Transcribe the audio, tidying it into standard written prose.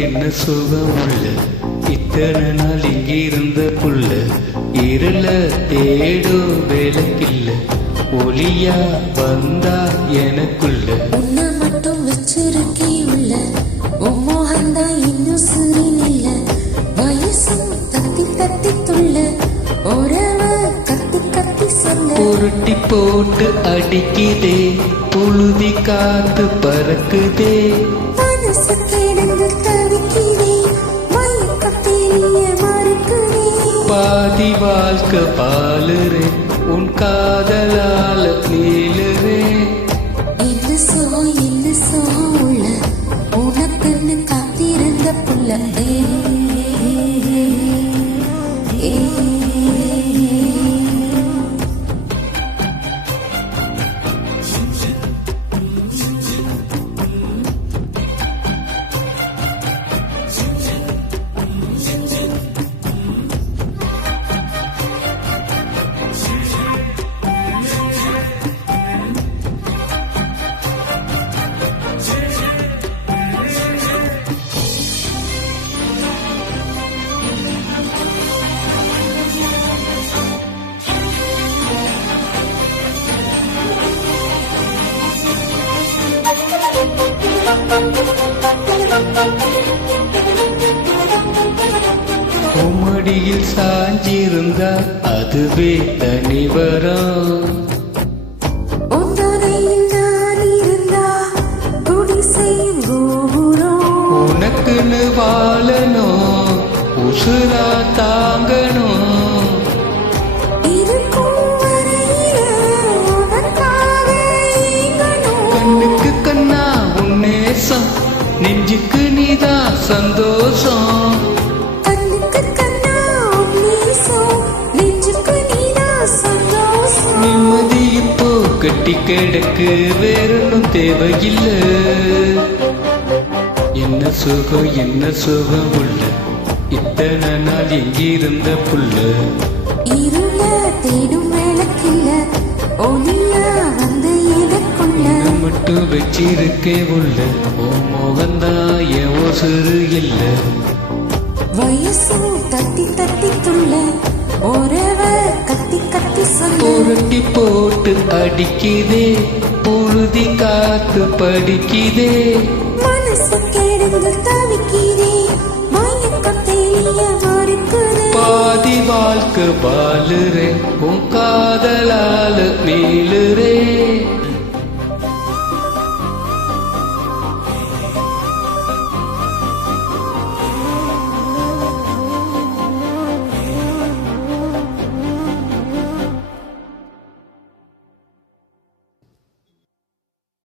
என்ன சுகம் உள்ள இத்தனை நாள் இங்கிருந்த புள்ள இருள தேடும் வேலைக்கில்ல ஒளியா வந்தா எனக்குள்ள உன்னை மட்டும் வச்சிருக்கே உள்ள உம்மோகந்தா இன்னும் சிறின் இல்ல வயசும் தத்தி தத்தி துள்ள ஒரவ கத்தி கத்தி சொல்ல புரட்டி போட்டு அடிக்குதே புழுதி காத்து பறக்குதே மனசு கிடந்து தவிக்கிறே மயக்கத்திலேயே மறுக்கிறே பாதி வாழ்க்கை பாலுறே உன் காதலால நீளுறே என்ன சோ உள்ள உனக்குன்னு காத்திருந்த புள்ள உம்மடியில் சாஞ்சிருந்தா அதுவே தனி வரும் உனக்குன்னு வாழணும் உசுரா தாங்கணும் கண்ணுக்கு கண்ணா உன் நேசம் நெஞ்சுக்கு நீதான் சந்தோஷம் நிம்மதி இப்போ கட்டி கிடக்கு வேறொன்னும் தேவையில்லை என்ன சுகம் உள்ள இத்தனை நாள் எங்கிருந்த புள்ள இருள தேடும் விளக்கில்ல ஒளியா வந்து எனக்குள்ள மட்டும் வச்சிருக்கே உள்ள ஓ மோகந்தான் என் ஒசுறு இல்ல வயசும் தத்தி தத்தி துள்ள ஒரவ கத்தி கத்தி சொல்ல புரட்டி போட்டு அடிக்குதே புழுதி காத்து படிக்குதே மனசு கிடந்து தவிக்கிறே மயக்கத்திலேயே மறுக்கிறே பாதி வாழ்க்கை வாழுறே உன் காதலால மீளுறே